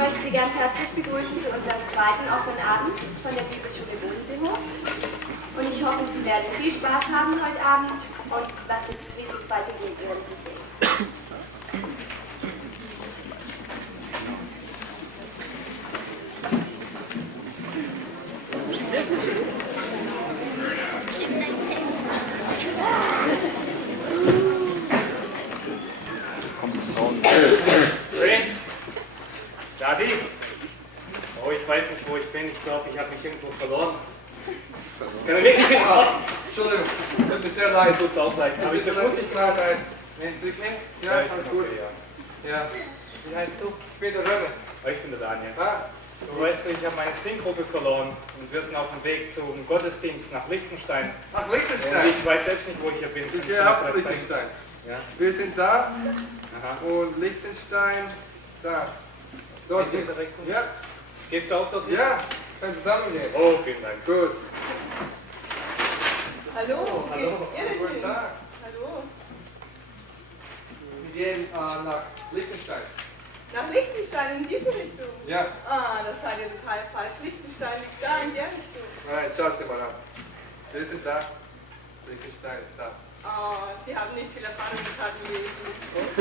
möchte Sie ganz herzlich begrüßen zu unserem zweiten offenen Abend von der Bibelschule Bodenseehof. Und ich hoffe, Sie werden viel Spaß haben heute Abend und wie es jetzt weitergeht, werden Sie sehen. Prinz! Sadi? Oh, ich weiß nicht, wo ich bin. Ich glaube, ich habe mich irgendwo verloren. Kann er wirklich hin? Oh, Entschuldigung, tut mir sehr leid. tut's auch leid. Aber Wieso muss muss ich gerade ein Surki? Ja, alles gut. Ja. Wie heißt du? Ich bin der Römer. Oh, ich bin der Daniel. Ah, Du weißt, ich habe meine Singgruppe verloren und wir sind auf dem Weg zum Gottesdienst nach Liechtenstein. ach, Und Liechtenstein. ich weiß selbst nicht, wo ich hier bin. Ich Kannst gehe du mir auch zu vielleicht zeigen? Liechtenstein. Ja. Wir sind da Aha. und Liechtenstein da. In Dort. dieser Richtung? Ja, Gehst du auch dorthin? ja, können zusammen gehen. Oh, vielen Dank. Gut. Hallo, Hallo. ihr denn Guten hin? Tag. Hallo. Wir gehen nach Liechtenstein. Nach Liechtenstein in diese Richtung? Ja. Ah, das seid ihr total falsch. Liechtenstein liegt da in der Richtung. Nein, schau dir mal an. Wir sind da. Liechtenstein ist da. Ah, Sie haben nicht viel Erfahrung mit Kartenlesen.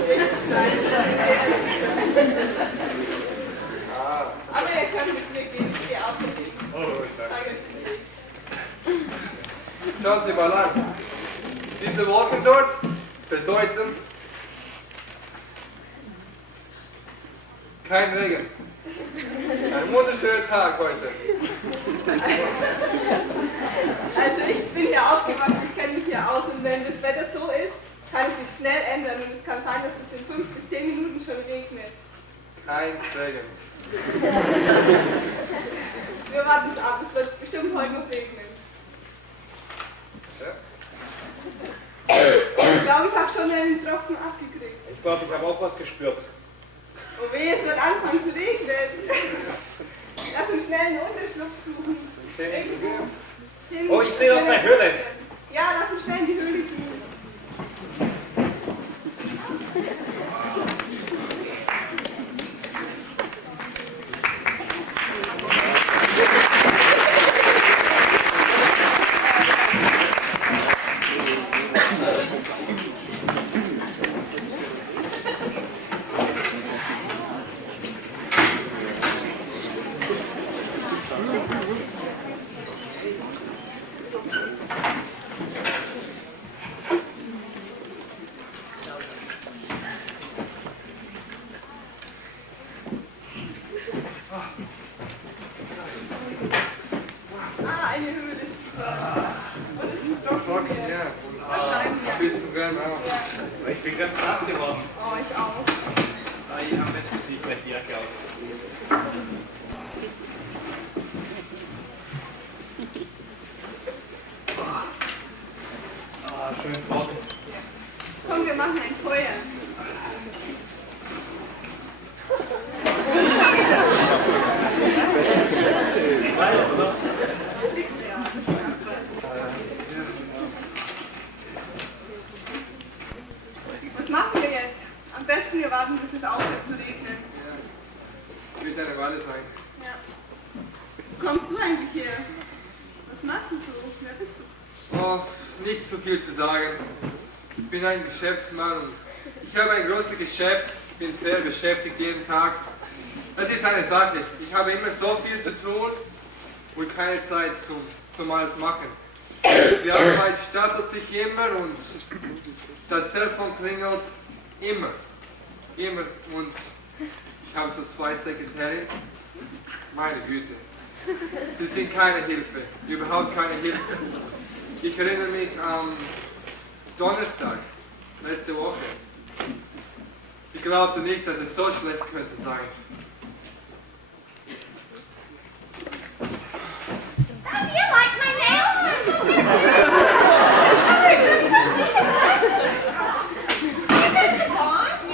Liechtenstein ist in der Richtung. Ah. Aber ihr könnt mit mir gehen, ich gehe auch mit Ihnen. Oh, Ich zeige danke. euch den Weg. Schauen Sie mal an. Diese Wolken dort bedeuten kein Regen. Ein wunderschöner Tag heute. Also ich bin hier aufgewachsen, ich kenne mich hier aus und wenn das Wetter so ist, kann es sich schnell ändern und es kann sein, dass es in 5 bis 10 Minuten schon regnet. Kein Regen. Wir warten es ab, es wird bestimmt heute noch regnen. Ja. Ich glaube, ich habe schon einen Tropfen abgekriegt. Ich glaube, ich habe auch was gespürt. Oh weh, es wird anfangen zu regnen. Lass uns schnell einen Unterschlupf suchen. Irgendwo hin. Oh, ich sehe noch eine Höhle. Ja, lass uns schnell in die Höhle gehen. Ah, eine Höhle ist super. Und es ist trocken Trocken, hier. ja. Bleiben wir. Ein bisschen wärmer auch. Ja. Ich bin ganz nass geworden. Oh, ich auch. Am besten ziehe ich gleich die Jacke aus. Ah, schön trocken. Komm, wir machen ein Feuer. Was machen wir jetzt? Am besten wir warten, bis es aufhört zu regnen. Ja. Wird eine Weile sein. Ja. Wo kommst du eigentlich her? Was machst du so? Wer bist du? Oh, nicht so viel zu sagen. Ich bin ein Geschäftsmann und ich habe ein großes Geschäft. Ich bin sehr beschäftigt jeden Tag. Das ist eine Sache. Ich habe immer so viel zu tun und keine Zeit zum alles machen. Die Arbeit stapelt sich immer und das Telefon klingelt immer. Immer. Und ich habe so 2 Sekretärinnen. Meine Güte. Sie sind keine Hilfe. Überhaupt keine Hilfe. Ich erinnere mich am Donnerstag, letzte Woche. Ich glaubte nicht, dass es so schlecht könnte sein. Do you like my nails?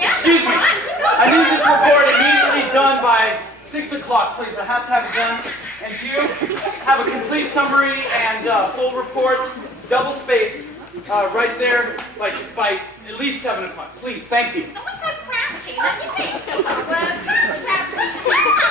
Excuse me. I need this report immediately done by 6 o'clock, please. I have to have it done. And you have a complete summary and full report, double-spaced, right there by at least 7 o'clock. Please, thank you. Look how crouchy. Let me think. Crouchy.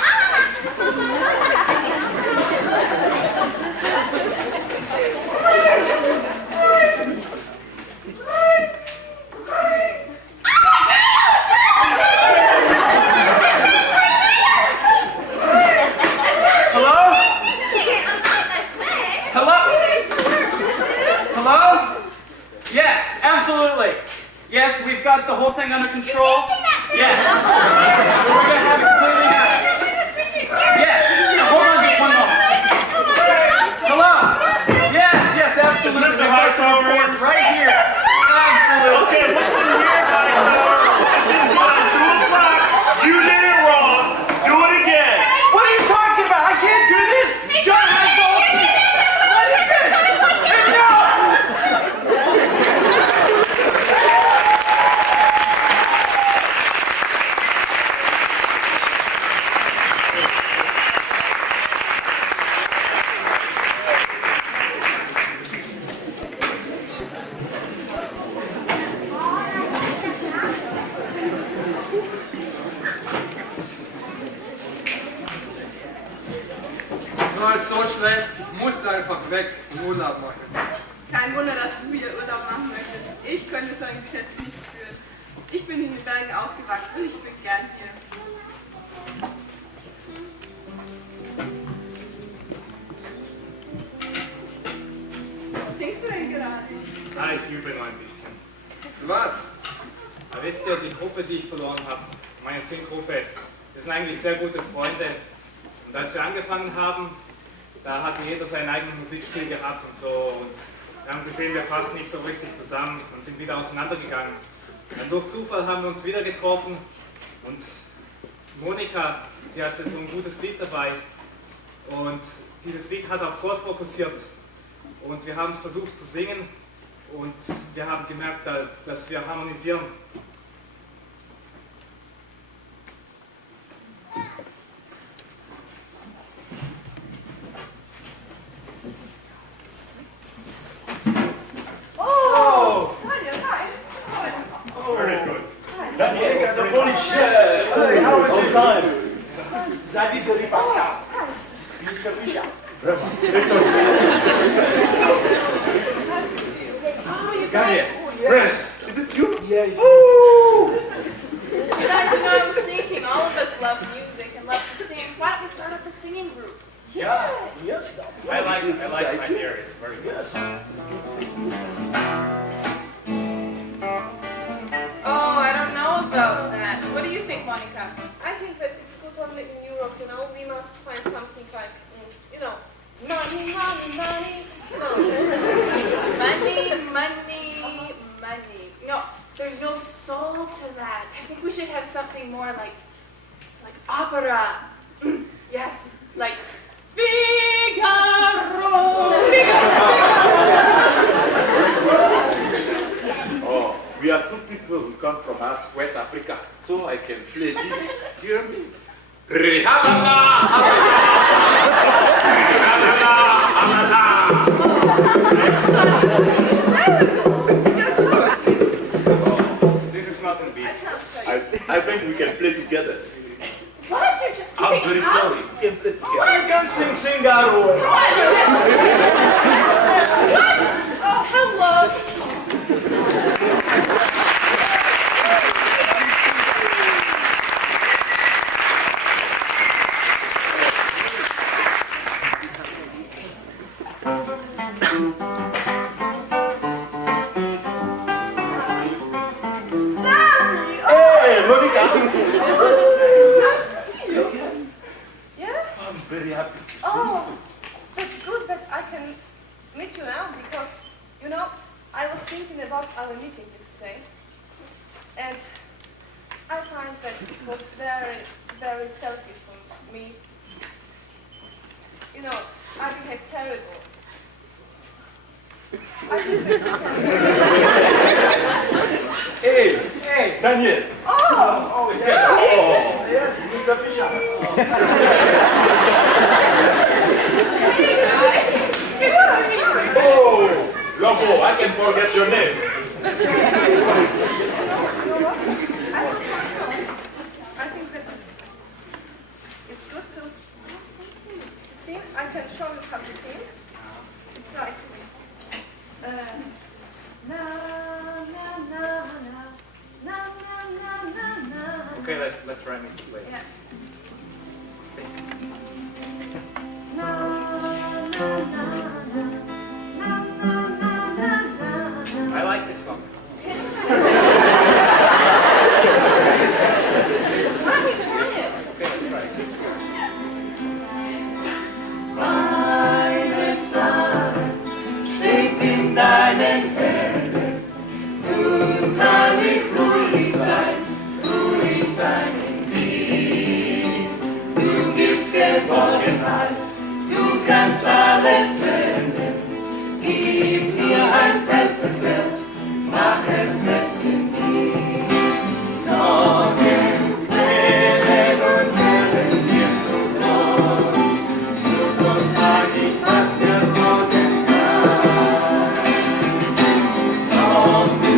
Hello? Yes, absolutely. Yes, we've got the whole thing under control. Yes. We're going to have it completely done. Yes. Hold on just one moment. Hello? Yes, absolutely. Is Mr. Hightower in? Right here. Absolutely. Okay, listen here, Hightower. This is at 2 o'clock. You did it wrong. Do it again. What are you talking about? I can't do this. John has the whole thing. What is this? No! Es war so schlecht, ich musste einfach weg und Urlaub machen. Kein Wunder, dass du wieder Urlaub machen möchtest. Ich könnte so ein Geschäft nicht führen. Ich bin in den Bergen aufgewachsen und ich bin gern hier. Was singst du denn gerade? Ich übe mal ein bisschen. Was? Aber wisst ihr, die Gruppe, die ich verloren habe, meine Singgruppe, das sind eigentlich sehr gute Freunde. Und als wir angefangen haben, da hatte jeder seinen eigenen Musikstil gehabt und so. Und wir haben gesehen, wir passen nicht so richtig zusammen und sind wieder auseinandergegangen. Dann durch Zufall haben wir uns wieder getroffen und Monika, sie hatte so ein gutes Lied dabei. Und dieses Lied hat auf Chord fokussiert. Und wir haben es versucht zu singen und wir haben gemerkt, dass wir harmonisieren. Oh! Daniel, hi! Very good. Daniel, the Polish. Hey, how was your time? That is the Pascal. Mr. Fischer. Daniel, Prince, is it you? Yes. Guys, you know, I was thinking, all of us love music and love to sing. Why don't we start up a singing group? Yeah, yes. I like my ear, it's very good. Yes. Oh, I don't know about that. What do you think, Monica? I think that it's good only in Europe, you know. We must find something like, you know, money, you know. Money. No, there's no soul to that. I think we should have something more like opera. Yes, like Figaro. Oh, we are two people who come from West Africa, so I can play this. Hear me? This is not in beat. I think we can play together. What? You're just I'm giving very up? sorry. We can play together. You can sing Garo. Oh, hello. Hey, Monica. Nice to see you. Yeah? I'm very happy. Oh, that's good that I can meet you now because, you know, I was thinking about our meeting yesterday. And I find that it was very, very selfish from me. You know, I behaved terrible. I think that Hey, Daniel. Oh! Yes, Mr. Fischer. Hey, guys. Oh, Lobo, I can forget your name. I will find some. I think that it's good to sing. I can show you how to sing. It's like na na na na na na na na na. Okay, let's try and play. Yeah. Sing. Na na na na na na na na in deinen Händen. Nun kann ich ruhig sein in dir. Du gibst Geborgenheit, du kannst alles wenden. Gib mir ein festes Herz, mach es fest in dir. Sorgen, Quellen und Herren mir so groß. Du bloß frag ich, was wir morgen sein. Doch du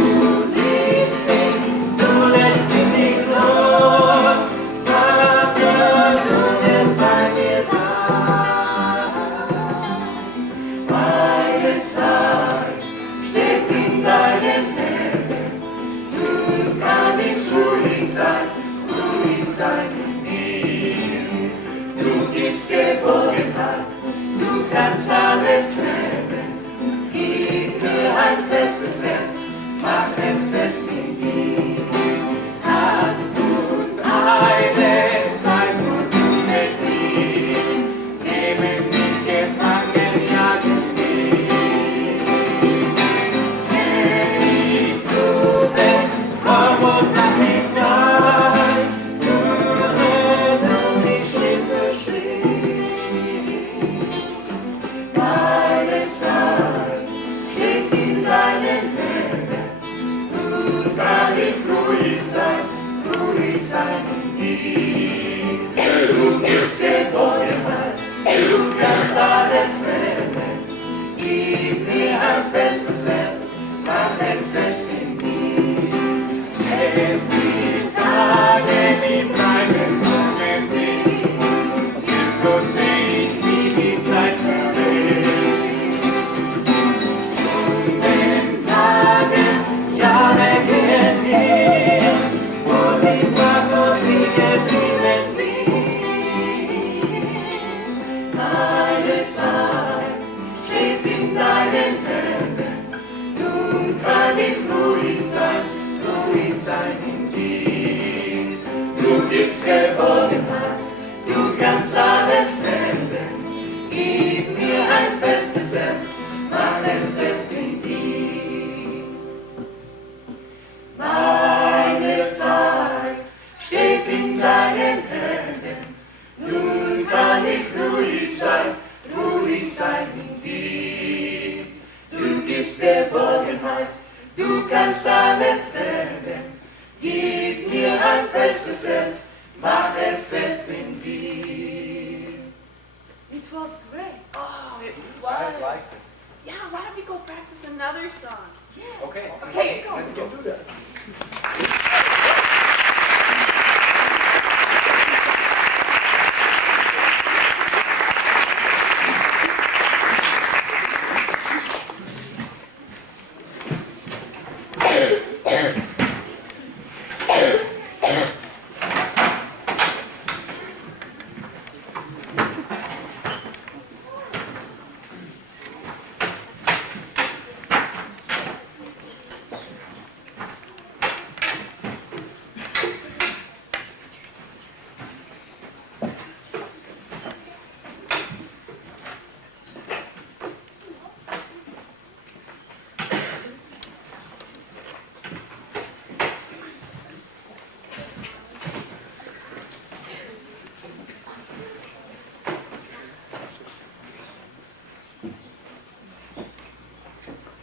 liebst mich, du lässt mich nicht los. Vater, du wirst bei mir sein. Meine Zeit steht in deinen Händen. Nun kann ich ruhig sein in dir. Du gibst Geborgenheit, du kannst alles wenden. Gib mir ein festes Herz, mach es fest in dir. Hast du eine Zeit, wo du mit mir nehmen mich gefangen, jagen mich. Wenn ich du bin, komm und mach mich frei. Führe du mich Schritt für Schritt. Meine Zeit steht in deinen Händen. Nun kann ich ruhig sein in dir. Du gibst Geborgenheit, du kannst alles wenden. Gib mir ein festes Herz, mach es fest in dir. Es gibt Tage, die bleiben ohne sie. Irgendwo seh ich, wie die Zeit vergeht. Stunden, Tage, Jahre gehen hin, und ich frag, wo sie geblieben sind. Meine Zeit steht in deinen Händen. Nun kann ich ruhig sein in dir. Du gibst Geborgenheit, du kannst alles wenden. Gib mir ein festes Herz, mach es fest in dir. Meine Zeit steht in deinen Händen. Nun kann ich ruhig sein in dir. Du gibst Geborgenheit, du kannst alles werden. Gib mir ein festes Herz, mach es fest in dir. It was great. Oh, it I was. liked it. Yeah, why don't we go practice another song? Okay. Okay. Let's go do that.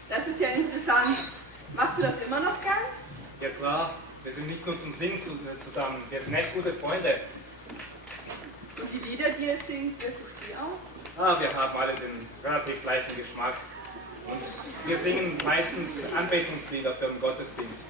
Das ist ja interessant. Machst du das immer noch gern? Ja klar, wir sind nicht nur zum Singen zusammen, wir sind echt gute Freunde. Und die Lieder, die ihr singt, wer sucht die aus? Wir haben alle den relativ gleichen Geschmack. Und wir singen meistens Anbetungslieder für den Gottesdienst.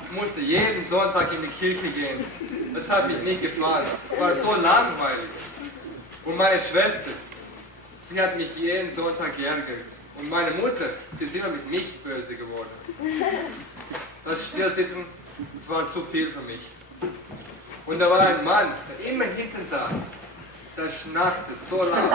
Ich musste jeden Sonntag in die Kirche gehen. Das hat mich nicht gefallen. Es war so langweilig. Und meine Schwester, sie hat mich jeden Sonntag geärgert. Und meine Mutter, sie ist immer mit mich böse geworden. Das Stillsitzen, das war zu viel für mich. Und da war ein Mann, der immer hinten saß. Der schnarchte so laut.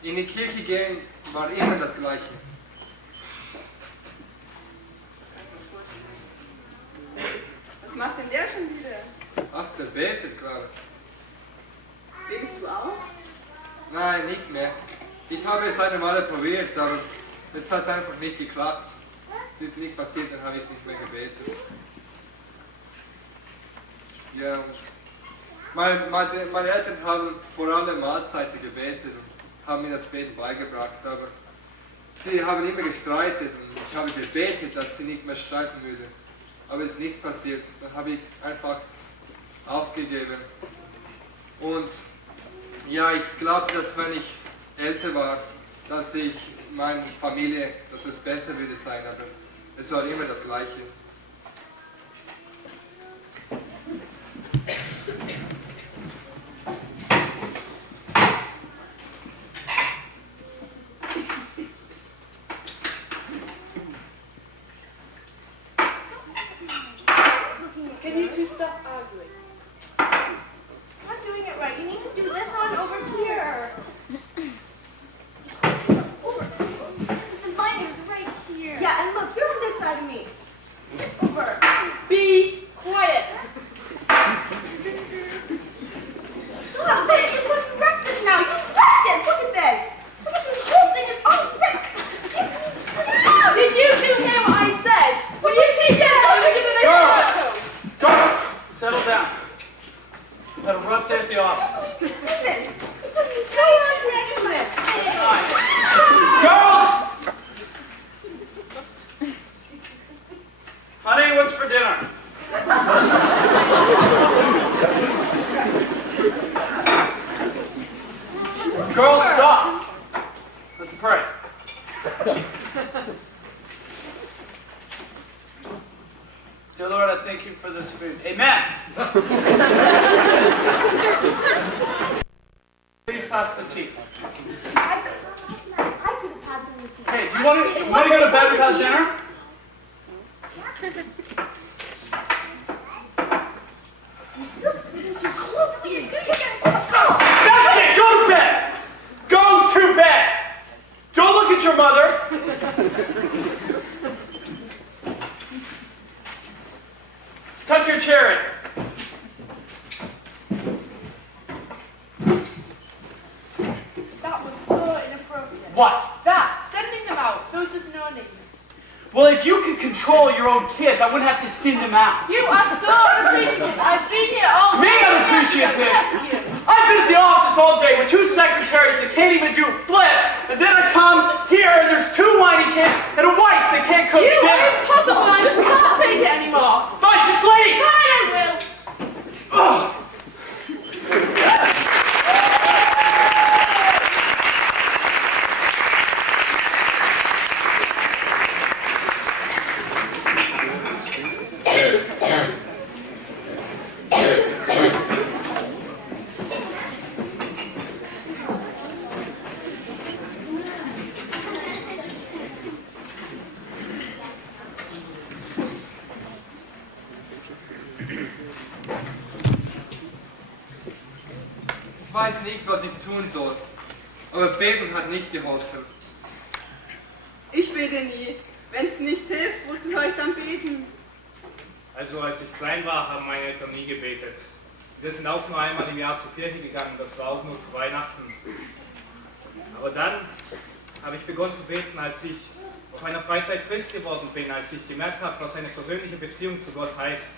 In die Kirche gehen war immer das Gleiche. Was macht denn der schon wieder? Ach, der betet, glaube ich. Betest du auch? Nein, nicht mehr. Ich habe es eine Male probiert, aber es hat einfach nicht geklappt. Es ist nicht passiert, dann habe ich nicht mehr gebetet. Ja, und meine Eltern haben vor allem Mahlzeiten gebetet und haben mir das Beten beigebracht, aber sie haben immer gestreitet und ich habe gebetet, dass sie nicht mehr streiten würde. Aber es ist nichts passiert. Dann habe ich einfach aufgegeben. Und ja, ich glaube, dass wenn ich älter war, dass ich meine Familie, dass es besser würde sein, aber es war immer das Gleiche. Can you two stop arguing? I'm not doing it right. You need to do this one over here. Over. The line is right here. Yeah, and look, you're on this side of me. Over. Be quiet. Stop it! You wouldn't wreck this now. You wrecked it. Look at this. Look at this whole thing is all wrecked. Did you two hear what I said? Will you sit down? Girls, settle down. Had a rough day at the office. Look at this. It took me so long to do this. Girls! Honey, what's for dinner? Girls, stop. Let's pray. Dear Lord, I thank you for this food. Amen. Please pass the tea. I could have had them with you. Hey, do you want to go to bed without dinner? You're still sitting too close to you. You're gonna stop. That's it! Go to bed! Go to bed! Don't look at your mother! Tuck your chair in. What? That, sending them out, those just no need. Well, if you could control your own kids, I wouldn't have to send them out. You are so appreciative. I've been here all day. Me unappreciative? Rescue. I've been at the office all day with 2 secretaries that can't even do flip, and then I come here and there's 2 whiny kids and a wife that can't cook You dinner. are impossible. I just can't take it anymore. Fine, just leave! Fine, I will. Ugh. Ich weiß nicht, was ich tun soll, aber beten hat nicht geholfen. Ich bete nie. Wenn es nicht hilft, wozu soll ich dann beten? Also als ich klein war, haben meine Eltern nie gebetet. Wir sind auch nur einmal im Jahr zur Kirche gegangen, das war auch nur zu Weihnachten. Aber dann habe ich begonnen zu beten, als ich auf meiner Freizeit Christ geworden bin, als ich gemerkt habe, was eine persönliche Beziehung zu Gott heißt.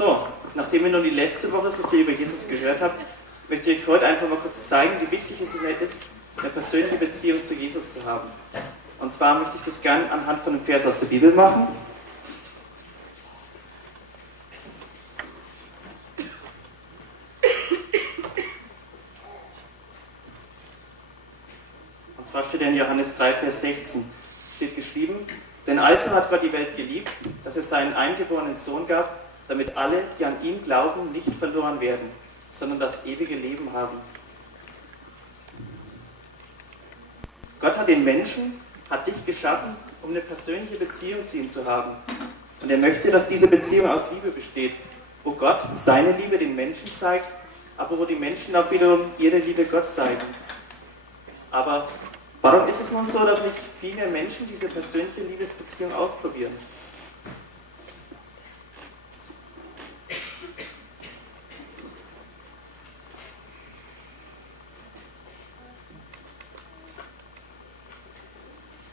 So, nachdem ihr nun die letzte Woche so viel über Jesus gehört habt, möchte ich euch heute einfach mal kurz zeigen, wie wichtig es ist, eine persönliche Beziehung zu Jesus zu haben. Und zwar möchte ich das gerne anhand von einem Vers aus der Bibel machen. Und zwar steht in Johannes 3, Vers 16, steht geschrieben: Denn also hat Gott die Welt geliebt, dass es seinen eingeborenen Sohn gab, damit alle, die an ihn glauben, nicht verloren werden, sondern das ewige Leben haben. Gott hat den Menschen, hat dich geschaffen, um eine persönliche Beziehung zu ihm zu haben. Und er möchte, dass diese Beziehung aus Liebe besteht, wo Gott seine Liebe den Menschen zeigt, aber wo die Menschen auch wiederum ihre Liebe Gott zeigen. Aber warum ist es nun so, dass nicht viele Menschen diese persönliche Liebesbeziehung ausprobieren?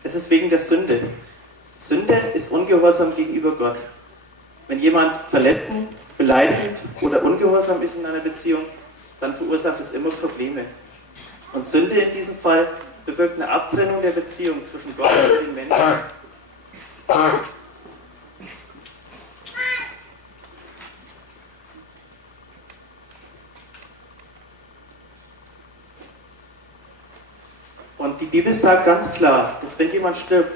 Es ist wegen der Sünde. Sünde ist Ungehorsam gegenüber Gott. Wenn jemand verletzen, beleidigend oder ungehorsam ist in einer Beziehung, dann verursacht es immer Probleme. Und Sünde in diesem Fall bewirkt eine Abtrennung der Beziehung zwischen Gott und den Menschen. Und die Bibel sagt ganz klar, dass wenn jemand stirbt,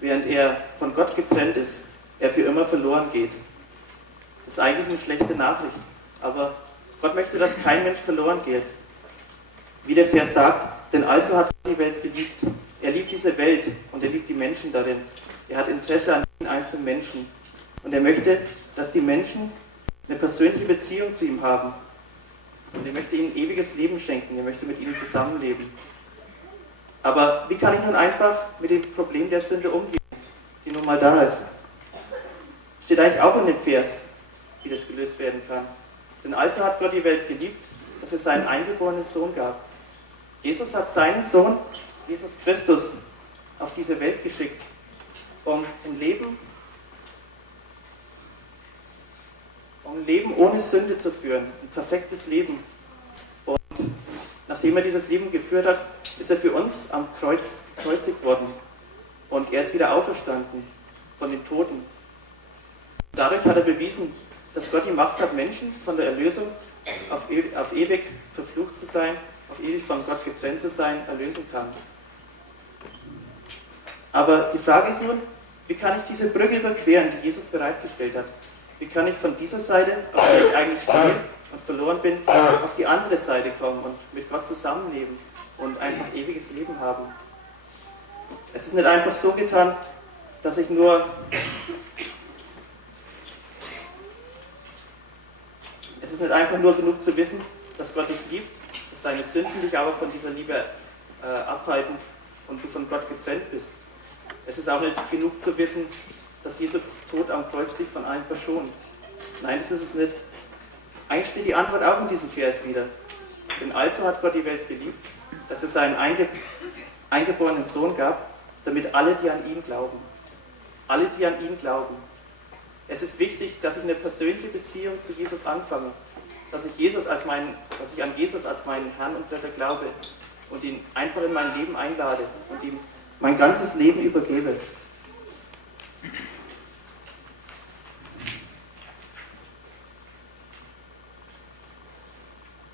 während er von Gott getrennt ist, er für immer verloren geht. Das ist eigentlich eine schlechte Nachricht, aber Gott möchte, dass kein Mensch verloren geht. Wie der Vers sagt, denn also hat Gott die Welt geliebt. Er liebt diese Welt und er liebt die Menschen darin. Er hat Interesse an den einzelnen Menschen. Und er möchte, dass die Menschen eine persönliche Beziehung zu ihm haben. Und er möchte ihnen ewiges Leben schenken. Er möchte mit ihnen zusammenleben. Aber wie kann ich nun einfach mit dem Problem der Sünde umgehen, die nun mal da ist? Steht eigentlich auch in dem Vers, wie das gelöst werden kann. Denn also hat Gott die Welt geliebt, dass er seinen eingeborenen Sohn gab. Jesus hat seinen Sohn, Jesus Christus, auf diese Welt geschickt, um ein Leben ohne Sünde zu führen, ein perfektes Leben. Und nachdem er dieses Leben geführt hat, ist er für uns am Kreuz gekreuzigt worden. Und er ist wieder auferstanden von den Toten. Dadurch hat er bewiesen, dass Gott die Macht hat, Menschen von der Erlösung auf ewig verflucht zu sein, auf ewig von Gott getrennt zu sein, erlösen kann. Aber die Frage ist nun, wie kann ich diese Brücke überqueren, die Jesus bereitgestellt hat? Wie kann ich von dieser Seite, auf der ich eigentlich stehe und verloren bin, auf die andere Seite kommen und mit Gott zusammenleben und einfach ewiges Leben haben? Es ist nicht einfach so getan, dass ich nur Es ist nicht einfach nur genug zu wissen, dass Gott dich liebt, dass deine Sünden dich aber von dieser Liebe abhalten und du von Gott getrennt bist. Es ist auch nicht genug zu wissen, dass Jesu Tod am Kreuz dich von allem verschont. Nein, das ist es nicht. Eigentlich steht die Antwort auch in diesem Vers wieder. Denn also hat Gott die Welt geliebt, dass er seinen eingeborenen Sohn gab, damit alle, die an ihn glauben. Alle, die an ihn glauben. Es ist wichtig, dass ich eine persönliche Beziehung zu Jesus anfange, dass ich an Jesus als meinen Herrn und Retter glaube und ihn einfach in mein Leben einlade und ihm mein ganzes Leben übergebe.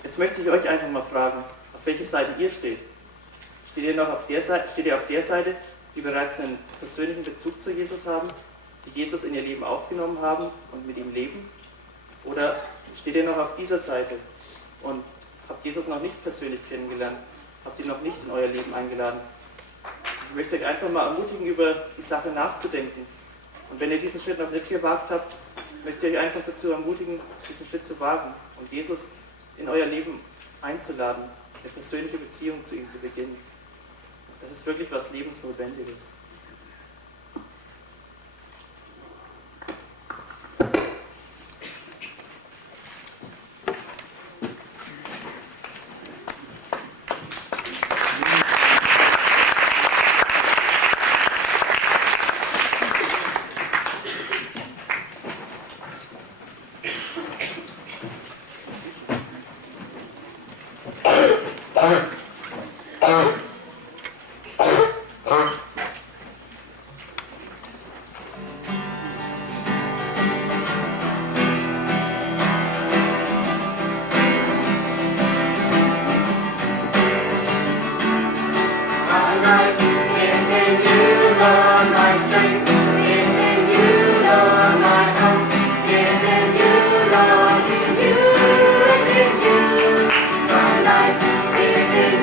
Jetzt möchte ich euch einfach mal fragen, auf welche Seite ihr steht. Steht ihr auf der Seite, die bereits einen persönlichen Bezug zu Jesus haben, die Jesus in ihr Leben aufgenommen haben und mit ihm leben? Oder steht ihr noch auf dieser Seite und habt Jesus noch nicht persönlich kennengelernt, habt ihn noch nicht in euer Leben eingeladen? Ich möchte euch einfach mal ermutigen, über die Sache nachzudenken. Und wenn ihr diesen Schritt noch nicht gewagt habt, möchte ich euch einfach dazu ermutigen, diesen Schritt zu wagen und Jesus in euer Leben einzuladen, eine persönliche Beziehung zu ihm zu beginnen. Das ist wirklich was Lebensnotwendiges. It's in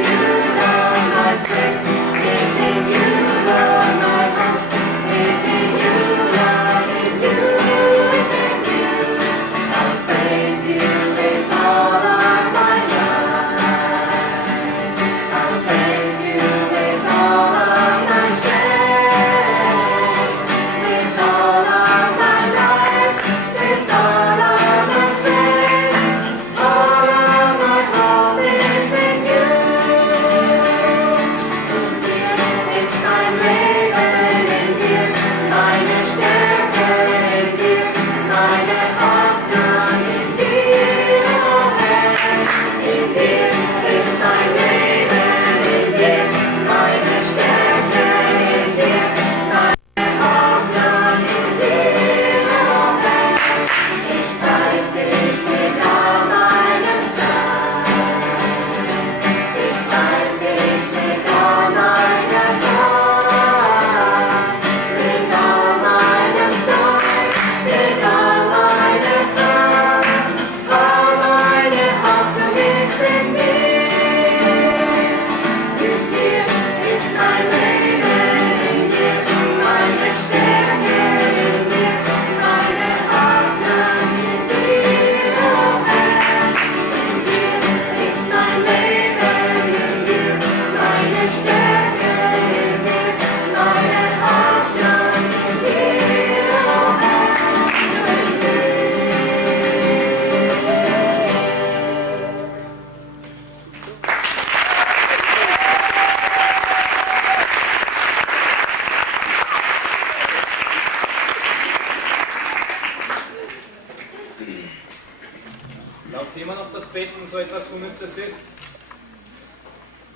Glaubt jemand noch, dass Beten so etwas Unnützes ist?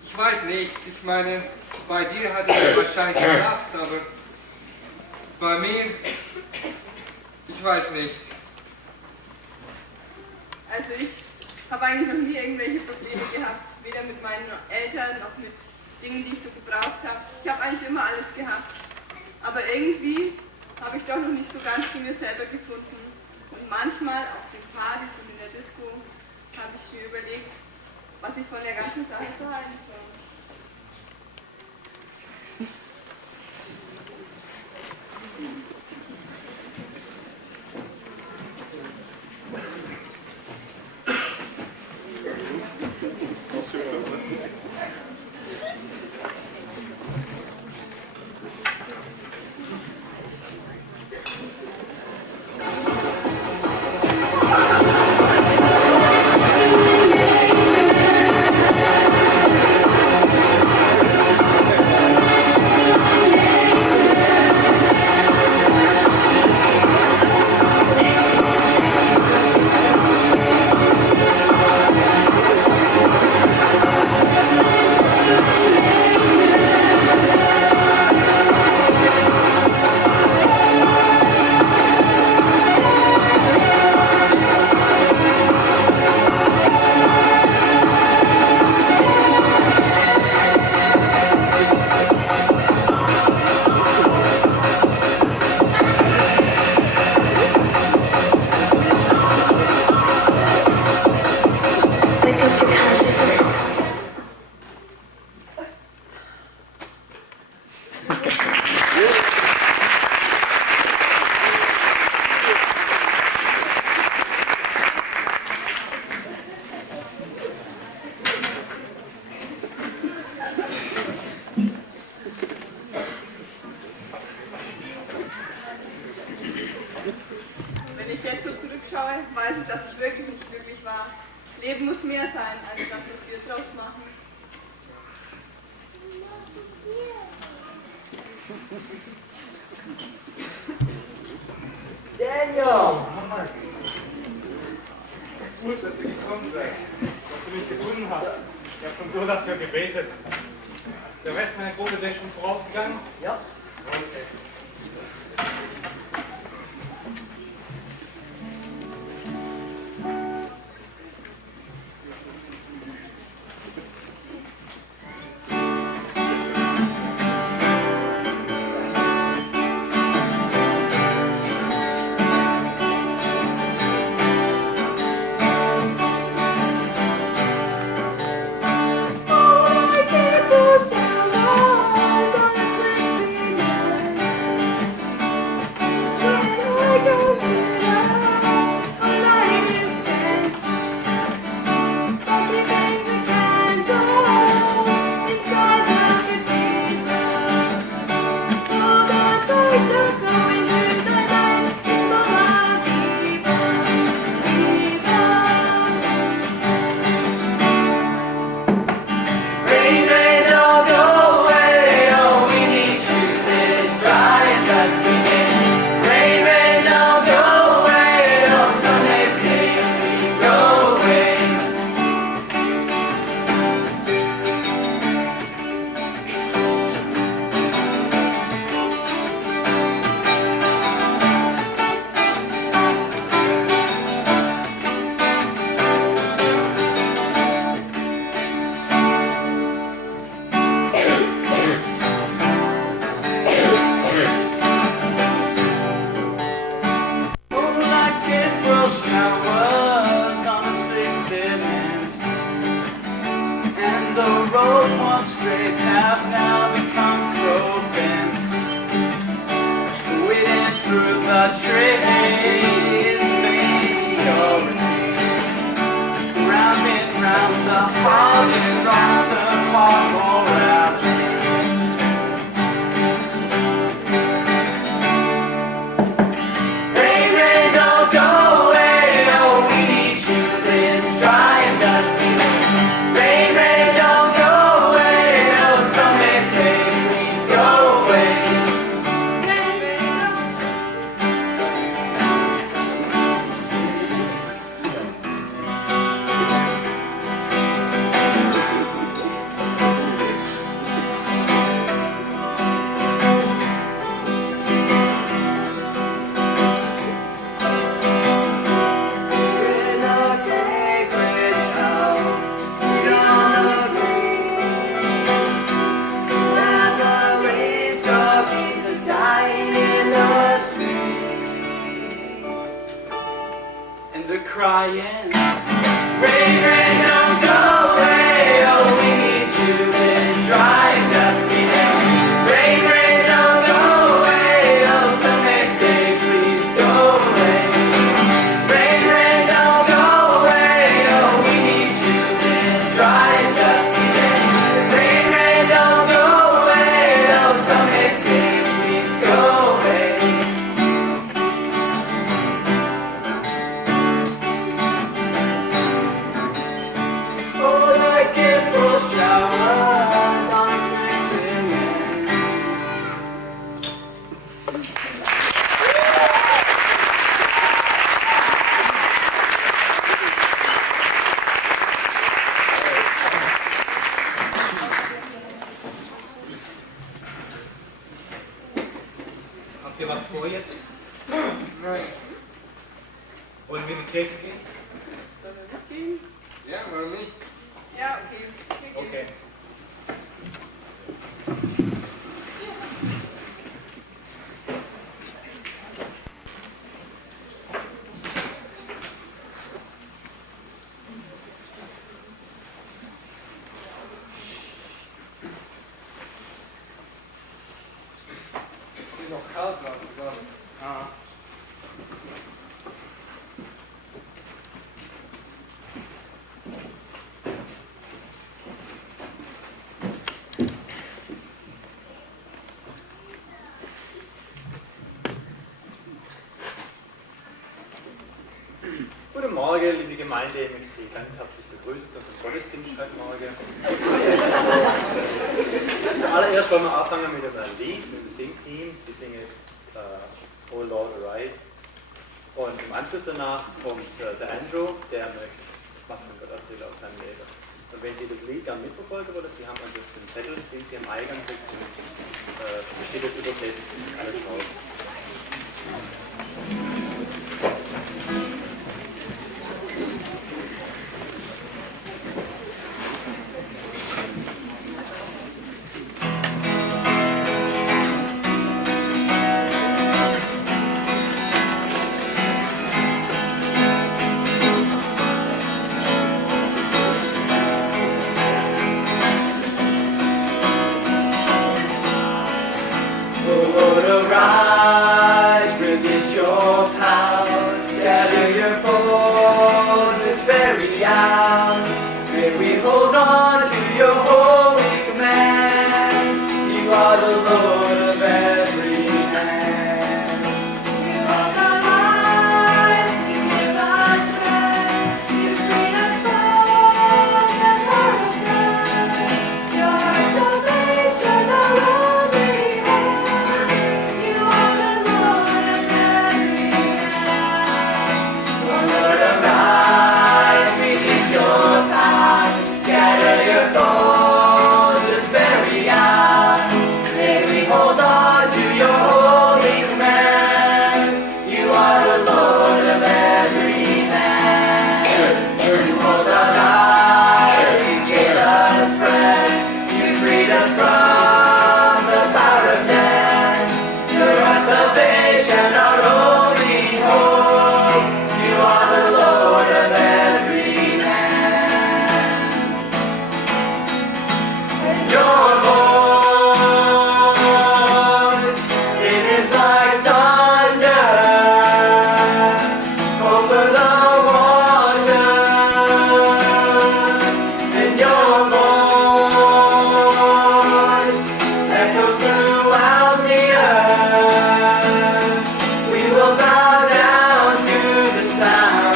Ich weiß nicht. Ich meine, bei dir hat es wahrscheinlich geklappt, aber bei mir, ich weiß nicht. Also ich habe eigentlich noch nie irgendwelche Probleme gehabt, weder mit meinen Eltern noch mit Dingen, die ich so gebraucht habe. Ich habe eigentlich immer alles gehabt. Aber irgendwie habe ich doch noch nicht so ganz zu mir selber gefunden. Und manchmal auf den Partys und in der Disco habe ich mir überlegt, was ich von der ganzen Sache so halten soll. Wenn ich jetzt so zurückschaue, weiß ich, dass ich wirklich nicht glücklich war. Leben muss mehr sein als das, was wir draus machen. Daniel! Gut, dass ihr gekommen seid, dass ihr mich gefunden habt. Ich habe schon so dafür gebetet. Der Rest meiner Gruppe, der ist schon vorausgegangen? Ja. Okay. crying. Rain, rain, don't go away. Oh, we need you this dry and dusty day. Rain, rain, don't go away. Oh, some may say, please go away. Rain, rain, don't go away. Oh, we need you this dry and dusty day. Rain, rain, don't go away. Oh, some may say, please go away. Oh, like April showers on a singing. Habt ihr was vor jetzt? Nein. Wollen wir in die Kirche gehen? Ja, warum nicht? Ja, okay. Okay. Es ist noch kalt draußen, glaube ich. Ah. Guten Morgen, liebe Gemeinde, ich möchte Sie ganz herzlich begrüßen zu unserem Gottesdienst heute Morgen. Zuallererst wollen wir anfangen mit einem Lied, mit dem Singteam, die singen Oh Lord Arise. Und im Anschluss danach kommt der Andrew, der möchte was von Gott erzählen aus seinem Leben. Und wenn Sie das Lied gerne mitverfolgen wollen, Sie haben also den Zettel, den Sie am Eingang kriegen, steht das übersetzt, alles drauf. Lord, arise, release your power, scatter your foes this very hour. May we hold on to your holy command. You are the Lord of every man. You are the light, you give us strength, you free us from the power of death. Your salvation, our only hope. You are the Lord of every man. Oh Lord, arise, release your power, scatter your foes this very hour. May we hold on to your holy command. You are the Lord of every man. You hold our lives, you give us breath, you freed us from the power of death. You're our salvation, our only hope. You are the Lord of every man. And your voice, it is like thunder over the waters. And your voice echoes throughout the earth. We will bow down to the sound.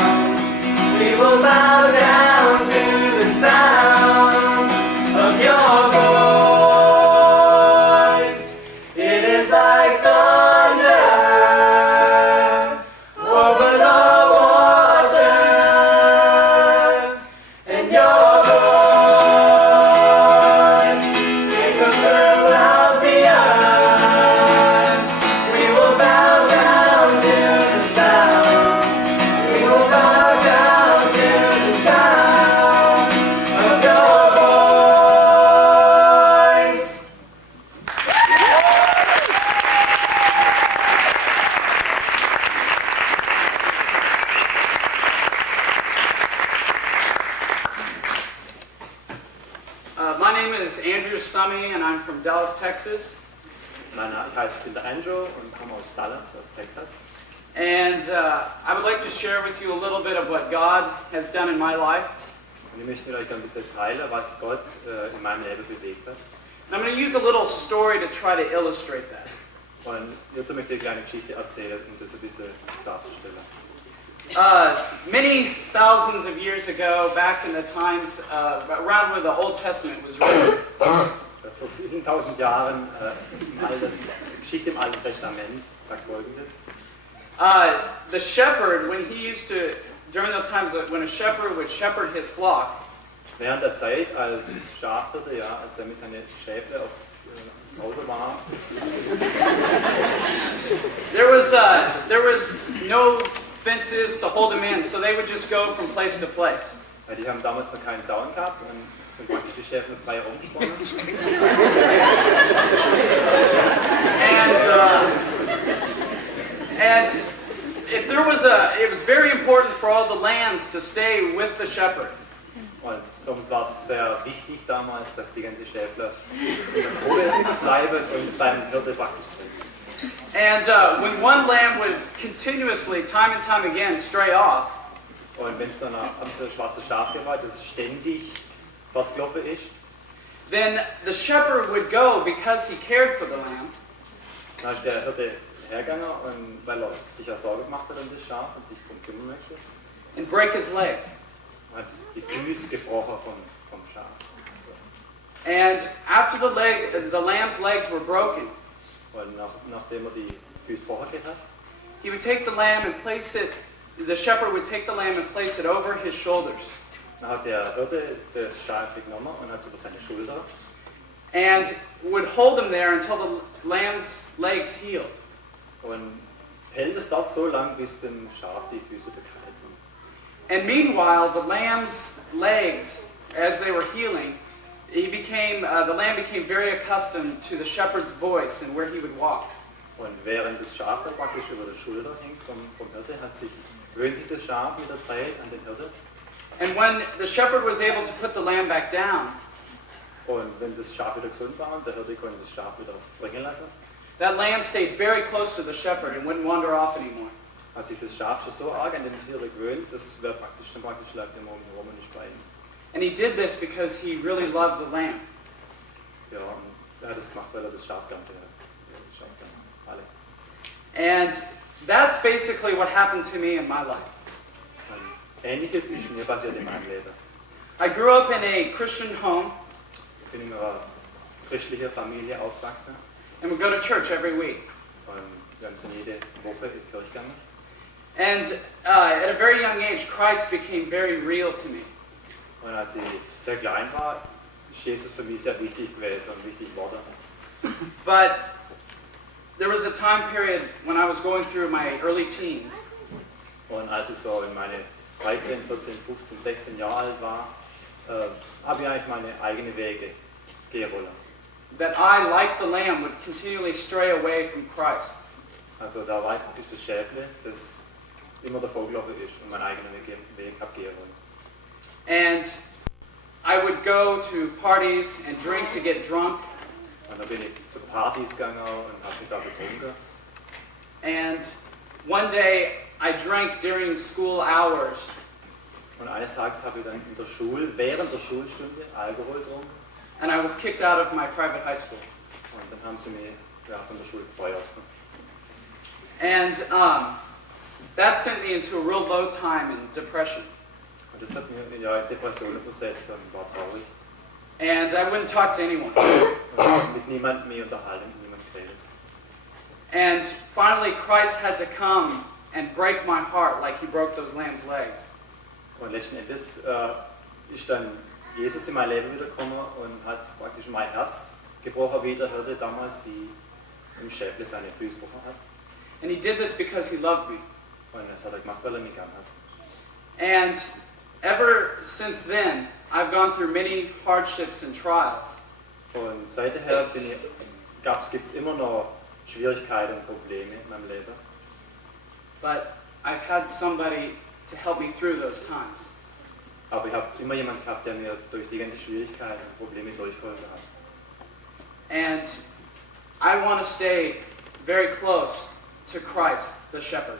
We will bow down to the sound of your voice. It is like thunder over the waters. And your voice echoes throughout the earth. We will bow down to the sound. We will bow down to the name is Andrew Summy, and I'm from Dallas, Texas. Ich bin der Andrew und komme aus Dallas, aus Texas. And I would like to share with you a little bit of what God has done in my life. Und ich möchte mit euch ein bisschen teilen, was Gott in meinem Leben bewegt hat. And I'm going to use a little story to try to illustrate that. Und jetzt möchte ich eine kleine Geschichte erzählen, um das ein bisschen darzustellen. Many thousands of years ago, back in the times around where the Old Testament was written, Vor vielen tausend Jahren, Geschichte im Alten Testament, sagt Folgendes. the shepherd, when he used to, during those times when a shepherd would shepherd his flock, Während der Zeit als Schafhirte, ja, als er mit seinen Schäfle auf Hause war, there was no fences to hold them in, so they would just go from place to place. weil die haben damals noch keinen Zaun gehabt und sind praktisch die Schäfle frei rumgesponnen. And if there was it was very important for all the lambs to stay with the shepherd. Und somit war es sehr wichtig damals, dass die ganze Schäfler in der Gruppe bleiben und beim Hirte praktisch sind. And when one lamb would continuously, time and time again, stray off, Und wenn es dann ein schwarzes Schaf war, das ständig fortgelaufen ist, then the shepherd would go because he cared for the lamb. dann ist der Hirte hergegangen, und weil er sich ja Sorge gemacht hat um das Schaf und sich darum kümmern möchte, And break his legs. hat die Füße gebrochen vom Schaf. And after the lamb's legs were broken, Und nachdem er die Füße gebrochen hat, he would take the lamb and place it, the shepherd would take the lamb and place it over his shoulders. dann hat der Hirte das Schaf genommen und hat es über seine Schulter And would hold him there until the lamb's legs healed. und hält es dort so lang, bis dem Schaf die Füße bekleidet sind. And meanwhile, the lamb's legs, as they were healing, the lamb became very accustomed to the shepherd's voice and where he would walk. Und während das Schaf dann praktisch über der Schulter hängt vom Hirte, gewöhnt sich das Schaf mit der Zeit an den Hirte. And when the shepherd was able to put the lamb back down, Und wenn das Schaf wieder gesund war und der Hirte konnte das Schaf wieder bringen lassen, that lamb stayed very close to the shepherd and wouldn't wander off anymore. hat sich das Schaf schon so arg an den Hirte gewöhnt, das wäre praktisch lag immer um ihn herum und nicht bei ihm. And he did this because he really loved the lamb. Ja, und er hat es gemacht, weil er das Schaf gern hat. Das Schaf gern alle. And that's basically what happened to me in my life. Und Ähnliches ist mir passiert in meinem Leben. I grew up in a Christian home Ich bin in einer christlichen Familie aufgewachsen and would go to church every week. und wir sind jede Woche in die Kirche gegangen. And at a very young age, Christ became very real to me. Und als ich sehr klein war, ist Jesus für mich sehr wichtig gewesen und wichtig geworden. But there was a time period when I was going through my early teens, Und als ich so in meine 13, 14, 15, 16 Jahre alt war, habe ich eigentlich meine eigenen Wege gehen wollen. that I, like the lamb, would continually stray away from Christ. Also da war ich das Schäfle, das immer davor gelaufen ist und meinen eigenen Weg habe gehen wollen. And I would go to parties and drink to get drunk. Und dann bin ich zu Partys gegangen und habe mich da betrunken. And one day I drank during school hours. Und eines Tages habe ich dann in der Schule, während der Schulstunde, Alkohol getrunken. And I was kicked out of my private high school. Und dann haben sie mich von der Schule gefeuert. And that sent me into a real low time in depression. Und das hat mich in Depressionen versetzt und war traurig. And I wouldn't talk to anyone. Und ich habe mit niemandem mehr unterhalten, mit niemandem geredet. And finally Christ had to come and break my heart like he broke those lamb's legs. Und letzten Endes ist dann Jesus in mein Leben wiedergekommen und hat praktisch mein Herz gebrochen, wie der Hirte damals, die im Schäfle seine Füße gebrochen hat. And he did this because he loved me. Und das hat er gemacht, weil er mich gern hat. And ever since then, I've gone through many hardships and trials. Und seither gibt es immer noch Schwierigkeiten und Probleme in meinem Leben. But I've had somebody to help me through those times. Aber ich habe immer jemanden gehabt, der mir durch die ganzen Schwierigkeiten und Probleme durchgeholfen hat. And I want to stay very close to Christ, the shepherd.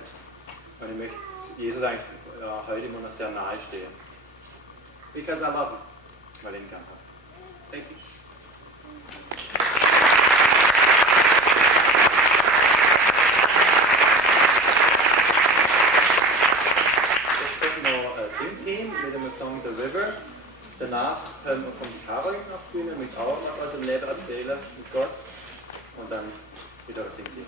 Und ich möchte Jesus eigentlich heute immer noch sehr nahe stehen, Because I love him. weil ich ihn gern habe. Thank you. Jetzt kommt noch ein Singteam mit dem Song The River. Danach hören wir vom Karol noch singen, mit auch was aus dem Leben erzählen mit Gott. Und dann wieder ein Singteam.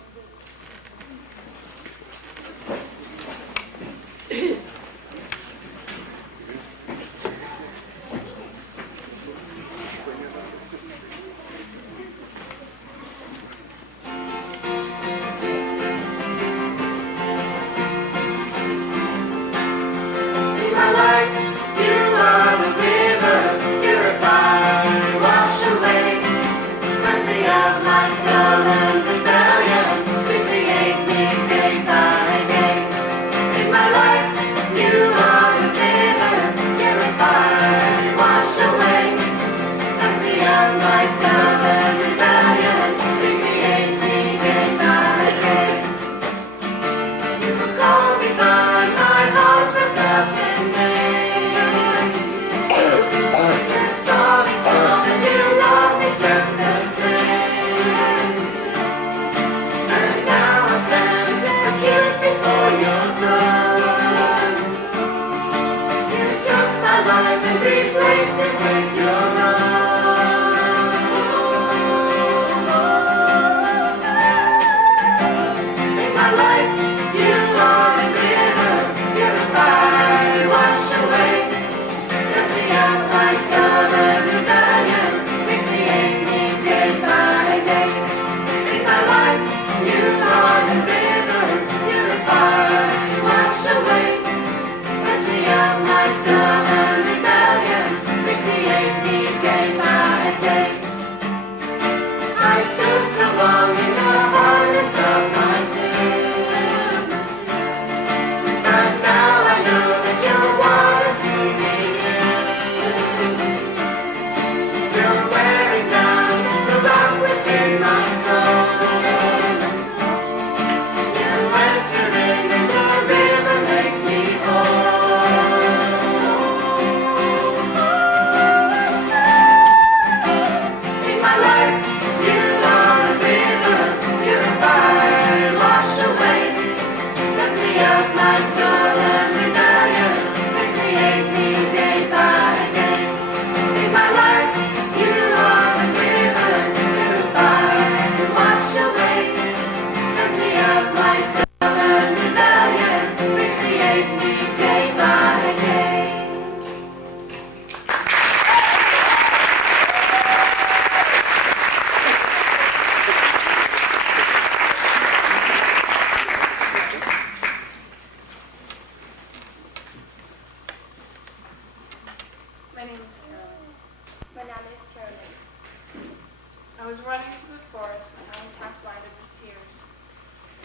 I was running through the forest, my eyes half blinded with tears.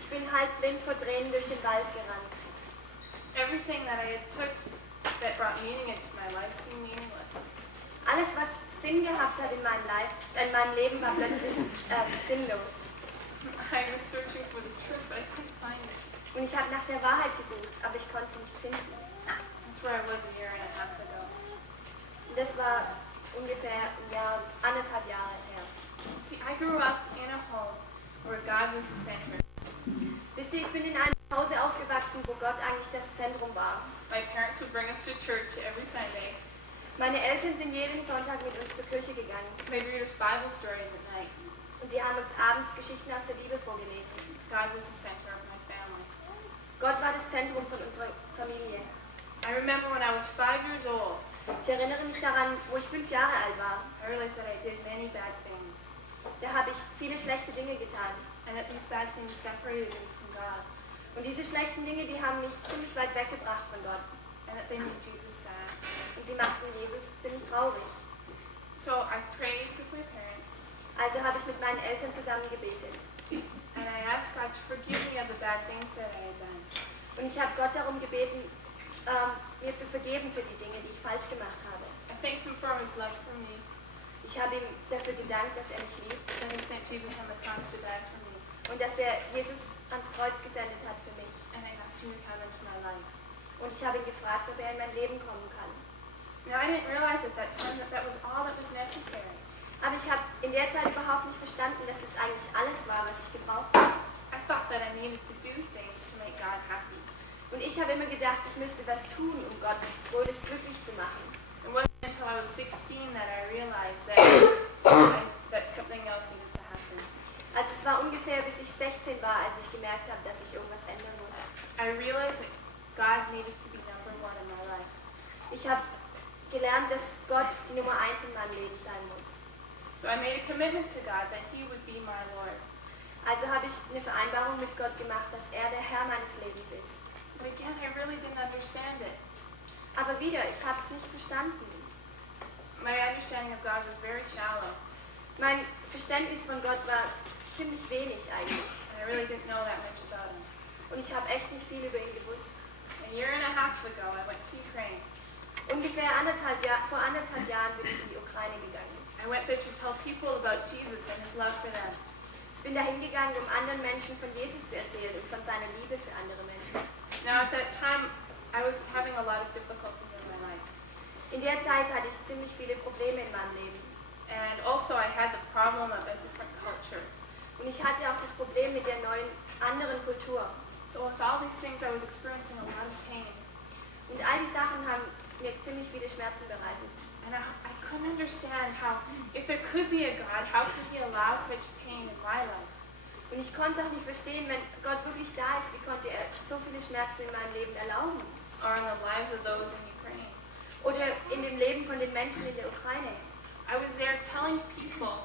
Ich bin halb blind vor Tränen durch den Wald gerannt. Everything that I had took that brought meaning into my life seemed meaningless. Alles, was Sinn gehabt hat in meinem Leben, war plötzlich sinnlos. I was searching for the truth, but I couldn't find it. Und ich habe nach der Wahrheit gesucht, aber ich konnte sie nicht finden. That's where I was a year and a half ago. Das war ungefähr ein Jahr, 1,5 Jahre her. See, I grew up in a home where God was the center. Wisst ihr, ich bin in einem Hause aufgewachsen, wo Gott eigentlich das Zentrum war. My parents would bring us to church every Sunday. Meine Eltern sind jeden Sonntag mit uns zur Kirche gegangen. They'd read us Bible stories at night. Und sie haben uns abends Geschichten aus der Bibel vorgelesen. God was the center of my family. Gott war das Zentrum von unserer Familie. I remember when I was 5 years old, Ich erinnere mich daran, wo ich 5 Jahre alt war. I realized that I did many bad things, Da habe ich viele schlechte Dinge getan. and that these bad things separated me from God, Und diese schlechten Dinge, die haben mich ziemlich weit weggebracht von Gott. and that they made Jesus sad. Und sie machten Jesus ziemlich traurig. So I prayed with my parents, Also habe ich mit meinen Eltern zusammen gebetet. and I asked God to forgive me of the bad things that I had done. Und ich habe Gott darum gebeten, mir zu vergeben für die Dinge, die ich falsch gemacht Ich habe ihm dafür gedankt, dass er mich liebt and he sent Jesus on the cross to die for me. und dass er Jesus ans Kreuz gesendet hat für mich. And I asked him to come into my life. Und ich habe ihn gefragt, ob er in mein Leben kommen kann. Now, I didn't realize at that time that that was all that was necessary. Aber ich habe in der Zeit überhaupt nicht verstanden, dass das eigentlich alles war, was ich gebraucht habe. I thought that I needed to do things to make God happy. Und ich habe immer gedacht, ich müsste was tun, um Gott fröhlich glücklich zu machen. It wasn't until I was 16 that I realized that, that something else needed to happen. Also es war ungefähr, bis ich 16 war, als ich gemerkt habe, dass ich irgendwas ändern muss. I realized that God needed to be number one in my life. Ich habe gelernt, dass Gott die Nummer 1 in meinem Leben sein muss. So I made a commitment to God that He would be my Lord. Also habe ich eine Vereinbarung mit Gott gemacht, dass er der Herr meines Lebens ist. But again, I really didn't understand it. Aber wieder, ich habe es nicht verstanden. My understanding of God was very shallow. Mein Verständnis von Gott war ziemlich wenig eigentlich. And I really didn't know that much about Him. Und ich habe echt nicht viel über ihn gewusst. A year and a half ago, I went to Ukraine. Ungefähr vor anderthalb Jahren bin ich in die Ukraine gegangen. I went there to tell people about Jesus and His love for them. Ich bin dahin gegangen, um anderen Menschen von Jesus zu erzählen und von seiner Liebe für andere Menschen. Now, at that time, I was having a lot of difficulties in my life. In der Zeit hatte ich ziemlich viele Probleme in meinem Leben. And also, I had the problem of a different culture. Und ich hatte auch das Problem mit der neuen, anderen Kultur. So with all these things, I was experiencing a lot of pain. Und all die Sachen haben mir ziemlich viele Schmerzen bereitet. And I couldn't understand how, if there could be a God, how could He allow such pain in my life? Und ich konnte auch nicht verstehen, wenn Gott wirklich da ist, wie konnte er so viele Schmerzen in meinem Leben erlauben? Or in the lives of those in Ukraine. Oder in dem Leben von den Menschen in der Ukraine. I was there telling people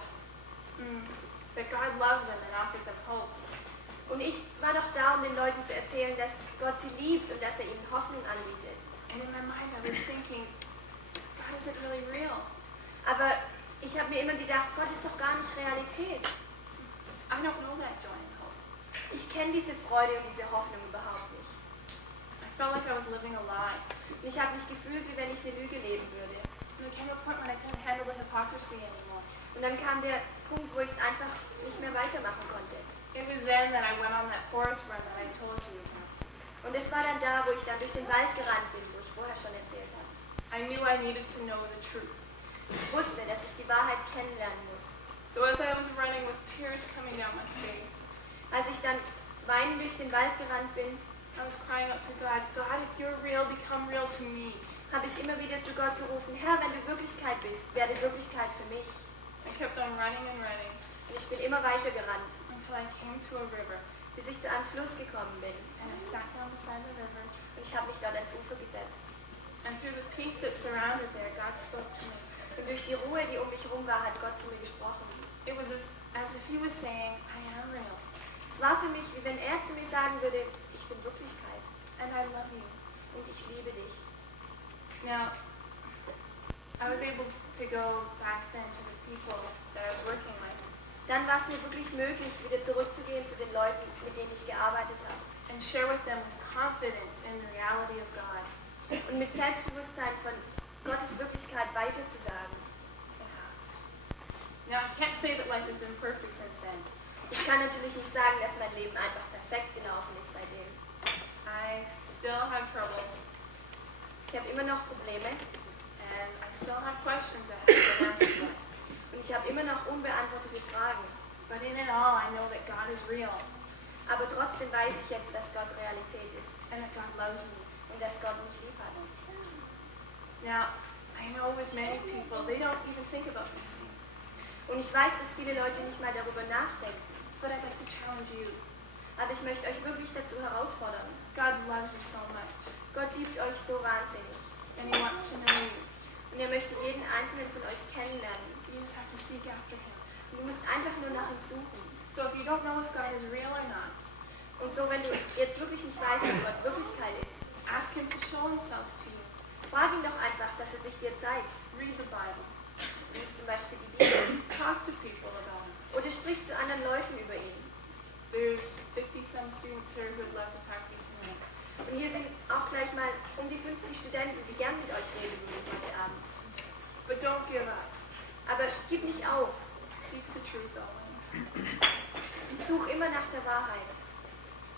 that God loved them and offered them hope. Und ich war doch da, um den Leuten zu erzählen, dass Gott sie liebt und dass er ihnen Hoffnung anbietet. And in my mind, I was thinking, God isn't really real. Aber ich habe mir immer gedacht, Gott ist doch gar nicht Realität. I don't know that joy and hope. Ich kenne diese Freude und diese Hoffnung überhaupt nicht. I felt like I was living a lie. Und ich habe mich gefühlt, wie wenn ich eine Lüge leben würde. And there came a point when I couldn't handle the hypocrisy anymore. Und dann kam der Punkt, wo ich es einfach nicht mehr weitermachen konnte. It was then that I went on that forest run that I told you about. Und es war dann da, wo ich dann durch den Wald gerannt bin, wo ich vorher schon erzählt habe. I knew I needed to know the truth. Ich wusste, dass ich die Wahrheit kennenlernen muss. So as I was running with tears coming down my face, Als ich dann weinend durch den Wald gerannt bin, I was crying out to God, God, if you're real, become real to me. habe ich immer wieder zu Gott gerufen, Herr, wenn du Wirklichkeit bist, werde Wirklichkeit für mich. I kept on running and running Und ich bin immer weiter gerannt, until I came to a river. bis ich zu einem Fluss gekommen bin. And I sat down beside the river. Und ich habe mich dort ans Ufer gesetzt. And through the peace that surrounded there, God spoke to me. Und durch die Ruhe, die um mich herum war, hat Gott zu mir gesprochen. It was as if He was saying, I am real, Es war für mich, wie wenn er zu mir sagen würde, ich bin Wirklichkeit and I love you. und ich liebe dich. Now, I was able to go back then to the people that I was working with Dann war es mir wirklich möglich, wieder zurückzugehen zu den Leuten, mit denen ich gearbeitet habe. and share with them with confidence in the reality of God. Und mit Selbstbewusstsein von Gottes Wirklichkeit weiterzusagen. Now, I can't say that life has been perfect since then. Ich kann natürlich nicht sagen, dass mein Leben einfach perfekt gelaufen ist seitdem. I still have troubles, Ich habe immer noch Probleme and I still have questions that haven't been answered yet. und ich habe immer noch unbeantwortete Fragen. But in it all, I know that God is real Aber trotzdem weiß ich jetzt, dass Gott Realität ist and that God loves me. und dass Gott mich lieb hat. Now, I know with many people, they don't even think about these things. Und ich weiß, dass viele Leute nicht mal darüber nachdenken. But I'd like to challenge you. Aber ich möchte euch wirklich dazu herausfordern. God loves you so much, Gott liebt euch so wahnsinnig. and He wants to know you. Und er möchte jeden einzelnen von euch kennenlernen. You just have to seek after Him. Und du musst einfach nur nach ihm suchen. So if you don't know if God is real or not, Und so, wenn du jetzt wirklich nicht weißt, ob Gott Wirklichkeit ist, ask Him to show Himself to you. frag ihn doch einfach, dass er sich dir zeigt. Read the Bible. Lies zum Beispiel die Bibel. Talk to people about Him. Oder sprich zu anderen Leuten über ihn. There's 50-some students here who would love to talk to you tonight. Und hier sind auch gleich mal um die 50 Studenten, die gern mit euch reden würden heute Abend. But don't give up. Aber Gib nicht auf. Seek the truth always. Und such immer nach der Wahrheit.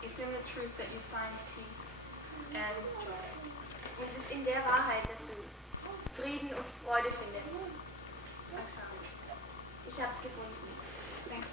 It's in the truth that you find peace and joy. Und es ist in der Wahrheit, dass du Frieden und Freude findest. I found it. Ich habe es gefunden. Thanks.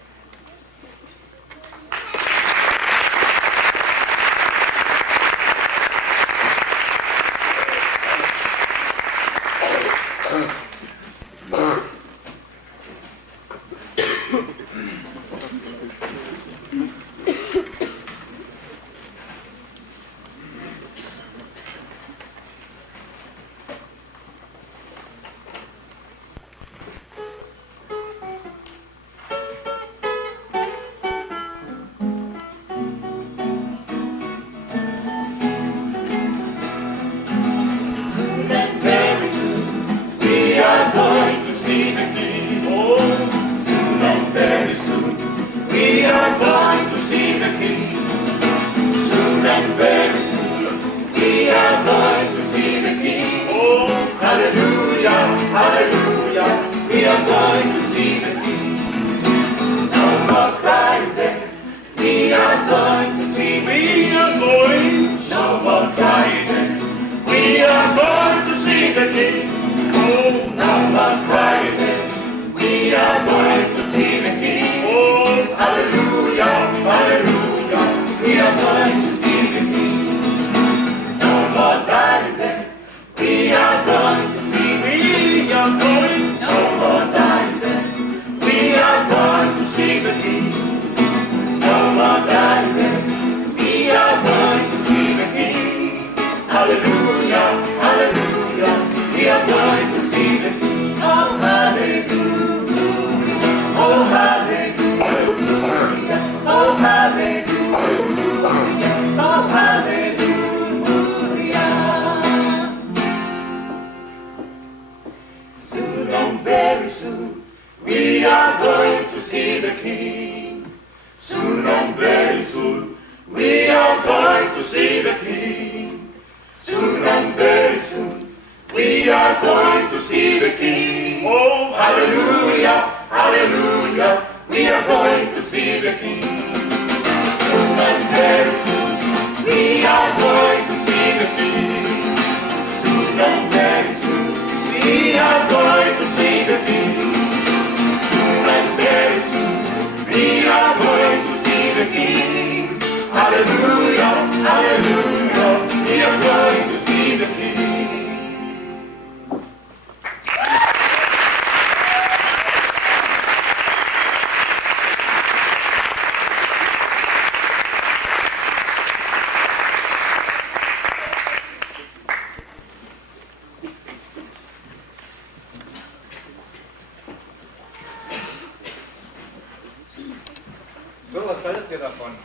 So, was haltet ihr davon?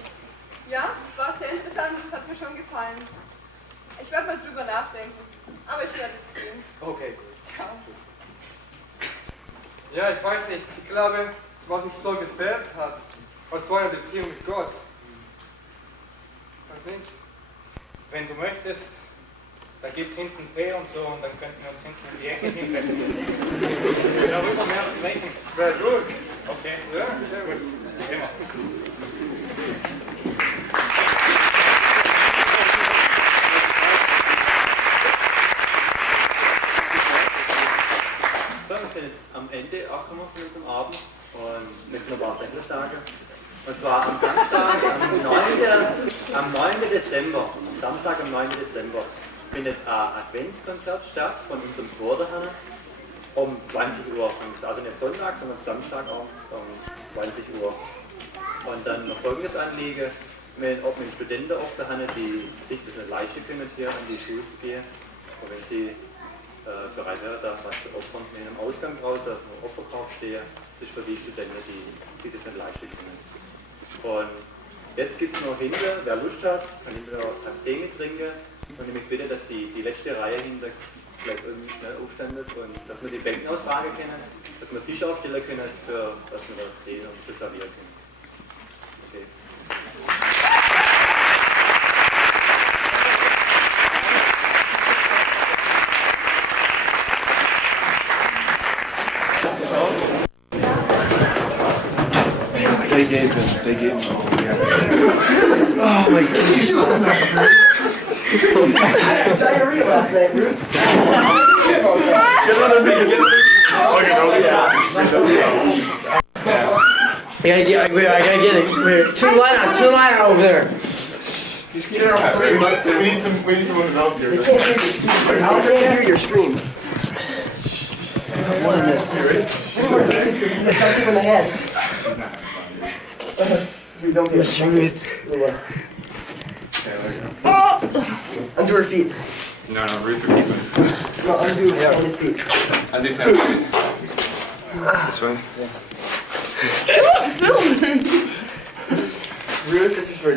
Ja, war sehr interessant, das hat mir schon gefallen. Ich werde mal drüber nachdenken, aber ich werde jetzt gehen. Okay. Ciao. Ja, ich weiß nicht. Ich glaube, was mich so gefällt hat, war so eine Beziehung mit Gott. Ich nicht. Wenn du möchtest, da gibt es hinten Tee und so und dann könnten wir uns hinten in die Ecke hinsetzen. Darüber mehr sprechen. Wäre gut. Okay. Ja, sehr gut. Immer. So, wir sind jetzt am Ende angekommen von unserem Abend und ich möchte noch ein paar Sachen sagen. Und zwar am Samstag, am 9. Dezember, findet ein Adventskonzert statt von unserem Chor daheim. Um 20 Uhr, also nicht Sonntag, sondern Samstagabends um 20 Uhr. Und dann noch folgendes Anliegen, ob mit Studenten auch daheim, die sich das nicht leisten können, hier an die Schule zu gehen, und wenn sie bereit wären, da was zu opfern, mit einem Ausgang draußen, wo Opferkauf stehe, das ist für die Studenten, die das nicht leisten können. Und jetzt gibt es noch hinter, wer Lust hat, kann hinter noch das Tee trinken und ich mich bitte, dass die letzte Reihe hinter vielleicht irgendwie schnell aufstandet und dass wir die Becken austragen können, dass wir Tische aufstellen können, dass wir da Tee und servieren können. Okay. They gave him. Oh my goodness. I had diarrhea last night, Ruth. Get another big. I gotta get it. Two liner over there. Just get it around. We need some help here. They can't hear your screams. One in this. Don't give him the hands. Don't get undo her feet. No, Ruth would keep it. No, undo his feet. Undo Tammy's feet. This way? Ruth, this is for...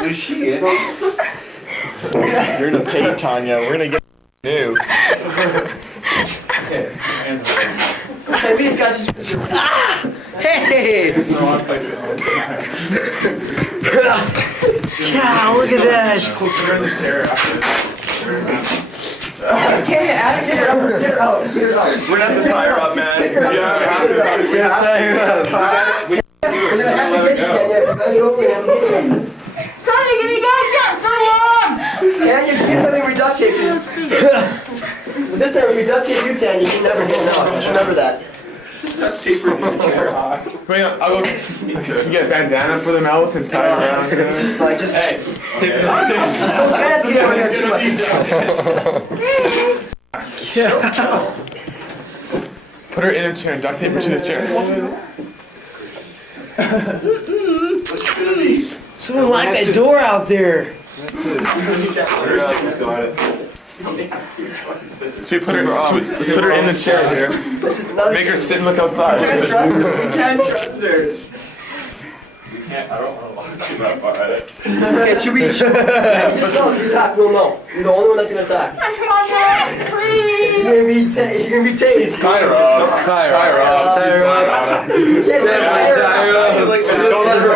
Who's she in? You're gonna pay Tanya. We're gonna get new. Hey, we just got you. Hey! Wow, look at that! You're in the chair after. Tanya, Adam, get her out. We're gonna have to tie her up, man. Pick her up. Yeah, we have to tie her up. We're gonna have to get you, Tanya. If you go, we're gonna have to get you. Tanya, can you guys get someone? Tanya, get something we duct tape you. This time, if we duct tape you, Tanya, you never get out. Just remember that. Duct tape her to the chair. Wait, I'll go get a bandana for the mouth and tie it around. This is fine. Just Hey, take don't try not to get over here too much. Put her in a chair and duct tape her to the chair. Someone locked that door out there. Should we put her? Let's put her in the chair here. This is another. Make her sit and look outside. You can't trust her. You can't trust her. I don't want to that far at it. Okay, should we? Just know if you talk, we'll know. You're the only one that's gonna talk. Come on, Dad, please. You're gonna be tased. Tie her up. Tie her up. You can't tie her up. Don't let her do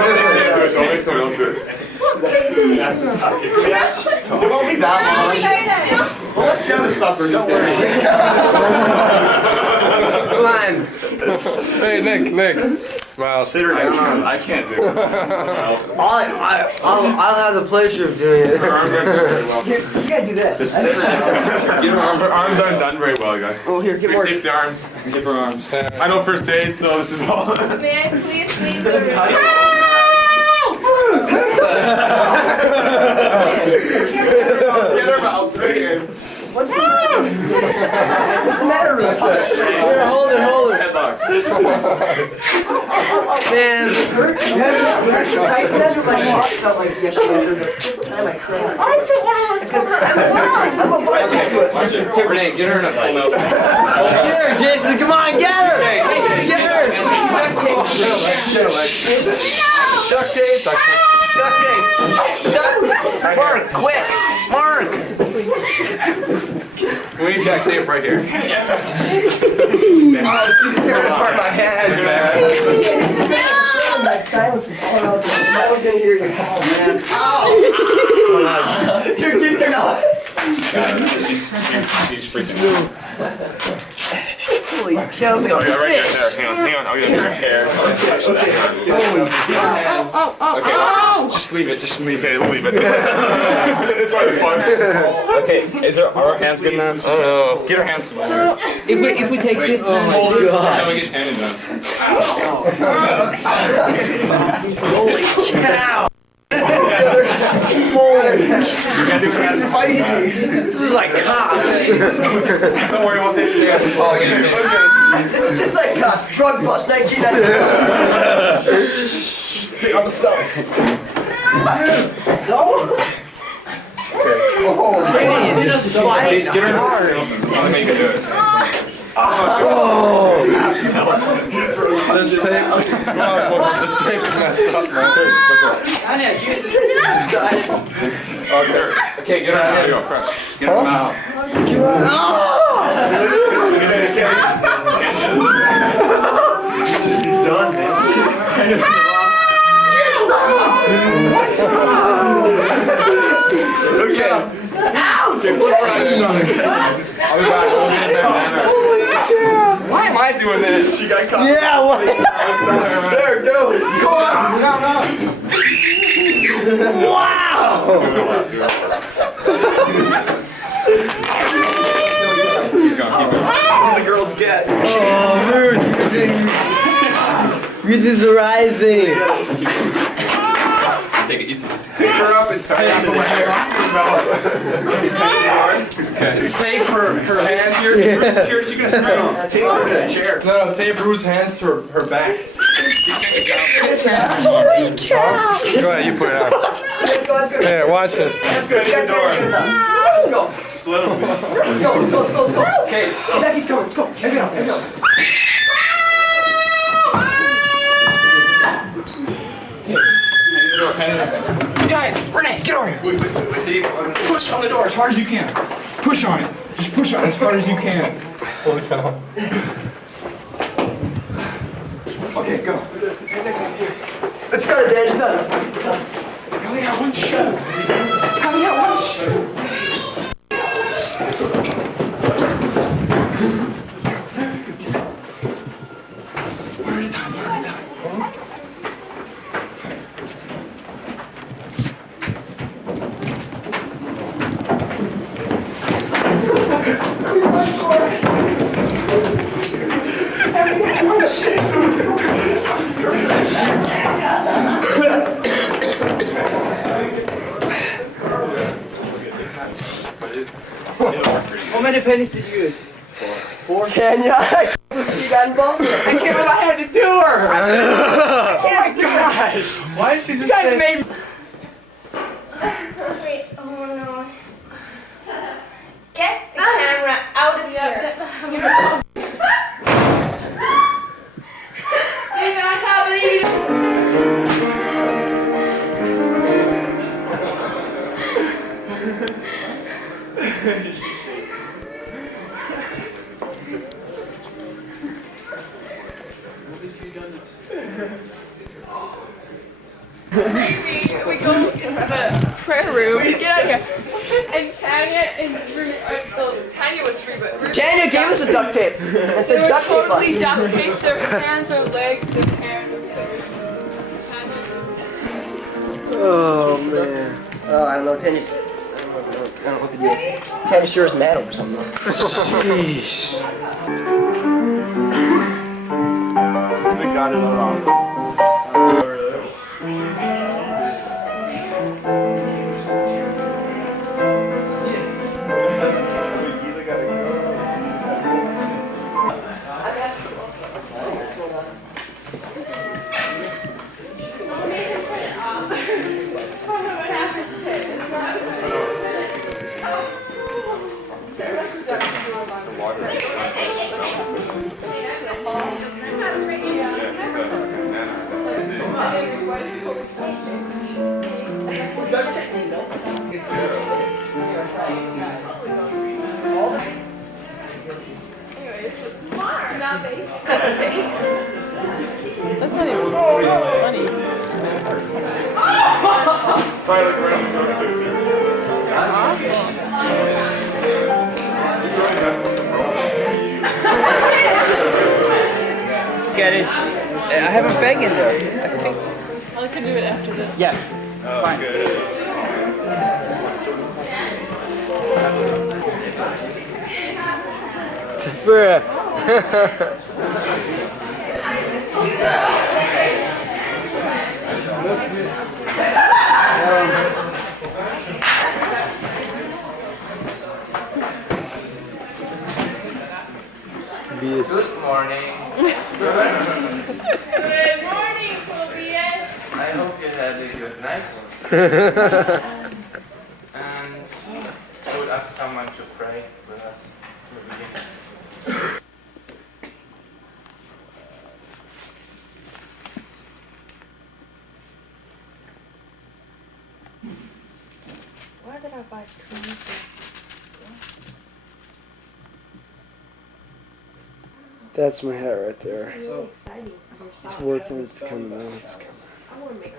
it. Don't make someone else do it. It won't be that long. We'll let you have it supper. Don't worry. Come on. Hey, Nick. Well, Sit her down. I can't do it. I'll have the pleasure of doing it. Here, you gotta do this. Her arms aren't done very well, guys. Oh, here, get more. Tape the arms. Tape her arms. I know first aid, so this is all. May I please leave the room? Get her mouth right here. What's the matter, Ruth? Here, hold it. Headlock. Man, I felt like yesterday, the time I cried. I took one of those covers. I'm allergic to it. Renee, get her in a full mouth. Get her, Jason, come on, get her! Get her! Duct tape. Duct tape. Mark, quick! Mark! We need duct tape right here. Oh, she's tearing apart my hands, man. That silence is all around. No one's gonna hear you. Oh, man. Oh! You're getting her out. She's freaking out. Holy cow, it's like a Right there. fish. Hang on. I'll get her hair. Touch that. Okay, just leave it. Okay, we'll leave it. It's probably fun. Okay, are our hands good enough? I don't know. Get her hands smaller. If we take this, How do we get Tanya done? holy cow! You gotta do it Spicy. This is like cops. Don't worry, we'll take it together. This is just like cops. Drug bust, 1995. Take on the stomach. No. Okay. Oh, Just get her hard. I'll make it do it. oh. This tape. This tape is messed up, man. Oh, there. Okay, get her out. There you go, fresh. Get her out. You're done, man. She got caught. Yeah, what? There, go. Come on. Wow. All the girls get. Oh, rude. Rude is rising. Take it easy. Pick her up and tie her up. Okay. Tape her hands here. Here, she can scream. Tape her to a chair. No, tape Rue's hands to her back. Holy cow! Go ahead, you put it on. Let's go, let's go. Here, watch this. Let's go. You got time to get done. Let's go. Just let him be. Let's go, let's go, let's go, let's go. Okay. Becky's coming, let's go. Here we go, here we go. You guys, Renee, get over here. Push on the door as hard as you can. Push on it. Just push on it as hard as you can. Okay, go. Let's start it, Dad. It's done. It's done. I only got one shoe. I only got one shoe. One at a time, one at a time. How many pennies did you use? Four. 10, yeah. You got involved? I can't believe I had to do her. Oh my gosh. Why didn't you just say? Made me. Wait, oh no. Get the camera out of here. David, I can't believe you. We go into the prayer room, get out of here, and Tanya and Tanya was free, but Ruth Tanya gave us a duct tape and they said were duct tape totally us. duct taped their hands or legs and hair. Oh, man. Oh, I don't know. Tanya's... I don't know what to do. Tanya sure is mad over something. Jeez. I got it all awesome. That's not even funny. Silent round, no fixes. Get it. I have a bag in there. I think. I can do it after this. Yeah. Oh, good. Good morning. Good morning, Soviet. I hope you had a good night. And I would ask someone to pray with us to begin. Why did I buy cream? That's my hat right there. It's really exciting. It's working. It's coming out. It's coming. I want to make